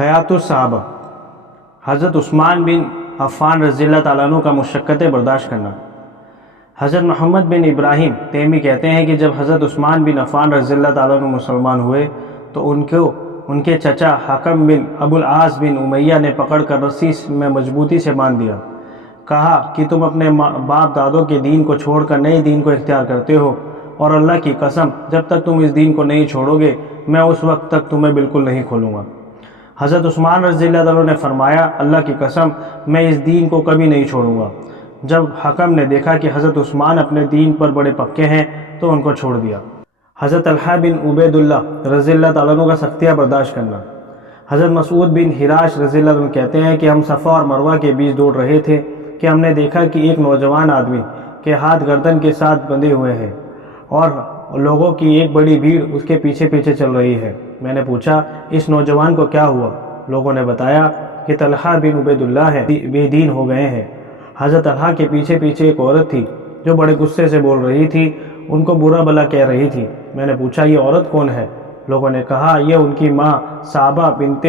حیات الصحابہ۔ حضرت عثمان بن عفان رضی اللہ تعالیٰ عنہ کا مشقتیں برداشت کرنا۔ حضرت محمد بن ابراہیم تیمی کہتے ہیں کہ جب حضرت عثمان بن عفان رضی اللہ تعالیٰ عنہ مسلمان ہوئے تو ان کے چچا حکم بن ابو العاص بن امیہ نے پکڑ کر رسی میں مضبوطی سے باندھ دیا۔ کہا کہ تم اپنے باپ دادوں کے دین کو چھوڑ کر نئے دین کو اختیار کرتے ہو، اور اللہ کی قسم جب تک تم اس دین کو نہیں چھوڑو گے میں اس وقت تک تمہیں بالکل نہیں کھولوں گا۔ حضرت عثمان رضی اللہ عنہ نے فرمایا، اللہ کی قسم میں اس دین کو کبھی نہیں چھوڑوں گا۔ جب حکم نے دیکھا کہ حضرت عثمان اپنے دین پر بڑے پکے ہیں تو ان کو چھوڑ دیا۔ حضرت طلحہ بن عبید اللہ رضی اللہ تعالیٰ عنہ کا سختیاں برداشت کرنا۔ حضرت مسعود بن حراش رضی اللہ عنہ کہتے ہیں کہ ہم صفا اور مروہ کے بیچ دوڑ رہے تھے کہ ہم نے دیکھا کہ ایک نوجوان آدمی کے ہاتھ گردن کے ساتھ بندھے ہوئے ہیں اور لوگوں کی ایک بڑی بھیڑ اس کے پیچھے پیچھے چل رہی ہے۔ میں نے پوچھا، اس نوجوان کو کیا ہوا؟ لوگوں نے بتایا کہ طلحہ بن عبید اللہ ہے، بے دین ہو گئے ہیں۔ حضرت طلحہ کے پیچھے پیچھے ایک عورت تھی جو بڑے غصے سے بول رہی تھی، ان کو برا بھلا کہہ رہی تھی۔ میں نے پوچھا، یہ عورت کون ہے؟ لوگوں نے کہا، یہ ان کی ماں صعبہ بنت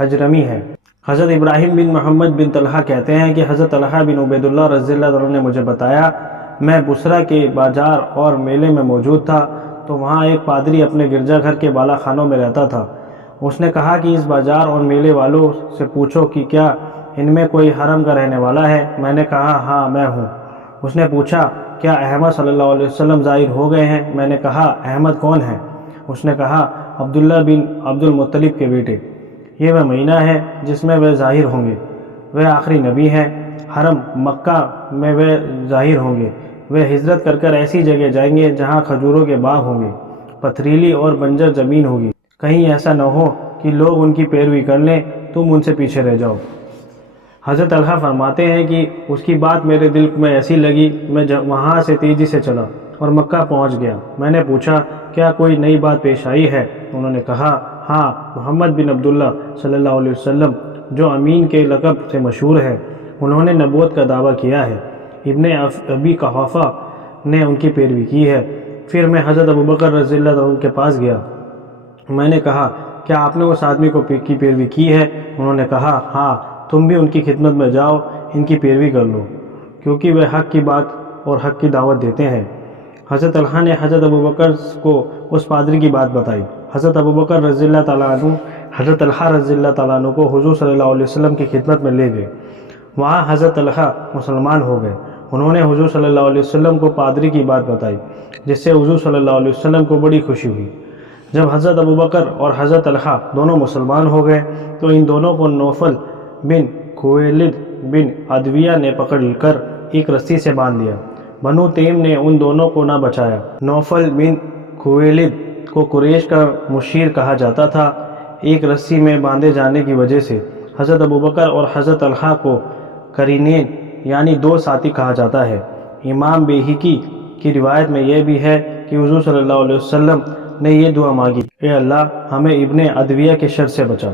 حجرمی ہے۔ حضرت ابراہیم بن محمد بن طلحہ کہتے ہیں کہ حضرت طلحہ بن عبید اللہ رضی اللہ عنہ نے مجھے بتایا، میں بصرہ کے بازار اور میلے میں موجود تھا تو وہاں ایک پادری اپنے گرجا گھر کے بالا خانوں میں رہتا تھا۔ اس نے کہا کہ اس بازار اور میلے والوں سے پوچھو کہ کیا ان میں کوئی حرم کا رہنے والا ہے؟ میں نے کہا، ہاں میں ہوں۔ اس نے پوچھا، کیا احمد صلی اللہ علیہ وسلم ظاہر ہو گئے ہیں؟ میں نے کہا، احمد کون ہے؟ اس نے کہا، عبداللہ بن عبد المطلب کے بیٹے۔ یہ وہ مہینہ ہے جس میں وہ ظاہر ہوں گے، وہ آخری نبی ہیں۔ حرم مکہ میں وہ ظاہر ہوں گے، وہ ہجرت کر کر ایسی جگہ جائیں گے جہاں کھجوروں کے باغ ہوں گے، پتھریلی اور بنجر زمین ہوگی، کہیں ایسا نہ ہو کہ لوگ ان کی پیروی کر لیں، تم ان سے پیچھے رہ جاؤ۔ حضرت طلحہ فرماتے ہیں کہ اس کی بات میرے دل میں ایسی لگی، میں وہاں سے تیزی سے چلا اور مکہ پہنچ گیا۔ میں نے پوچھا، کیا کوئی نئی بات پیش آئی ہے؟ انہوں نے کہا، ہاں، محمد بن عبداللہ صلی اللہ علیہ وسلم جو امین کے لقب سے مشہور ہے، انہوں نے نبوت کا دعویٰ کیا ہے۔ ابن ابی قحافہ نے ان کی پیروی کی ہے۔ پھر میں حضرت ابوبکر رضی اللہ عنہ کے پاس گیا۔ میں نے کہا، کیا آپ نے اس آدمی کی پیروی کی ہے؟ انہوں نے کہا، ہاں، تم بھی ان کی خدمت میں جاؤ، ان کی پیروی کر لو، کیونکہ وہ حق کی بات اور حق کی دعوت دیتے ہیں۔ حضرت طلحہ نے حضرت ابوبکر کو اس پادری کی بات بتائی۔ حضرت ابوبکر رضی اللہ تعالیٰ عنہ حضرت طلحہ رضی اللہ تعالیٰ عنہ کو حضور صلی اللہ علیہ وسلم کی خدمت میں لے گئے۔ وہاں حضرت طلحہ مسلمان ہو گئے۔ انہوں نے حضور صلی اللہ علیہ وسلم کو پادری کی بات بتائی، جس سے حضور صلی اللہ علیہ وسلم کو بڑی خوشی ہوئی۔ جب حضرت ابوبکر اور حضرت طلحہ دونوں مسلمان ہو گئے تو ان دونوں کو نوفل بن خویلد بن عدویہ نے پکڑ کر ایک رسی سے باندھ دیا۔ بنو تیم نے ان دونوں کو نہ بچایا۔ نوفل بن خویلد کو قریش کا مشیر کہا جاتا تھا۔ ایک رسی میں باندھے جانے کی وجہ سے حضرت ابوبکر اور حضرت طلحہ کو قرینین یعنی دو ساتھی کہا جاتا ہے۔ امام بیہقی کی روایت میں یہ بھی ہے کہ حضور صلی اللہ علیہ وسلم نے یہ دعا مانگی، اے اللہ ہمیں ابن عدویہ کے شر سے بچا۔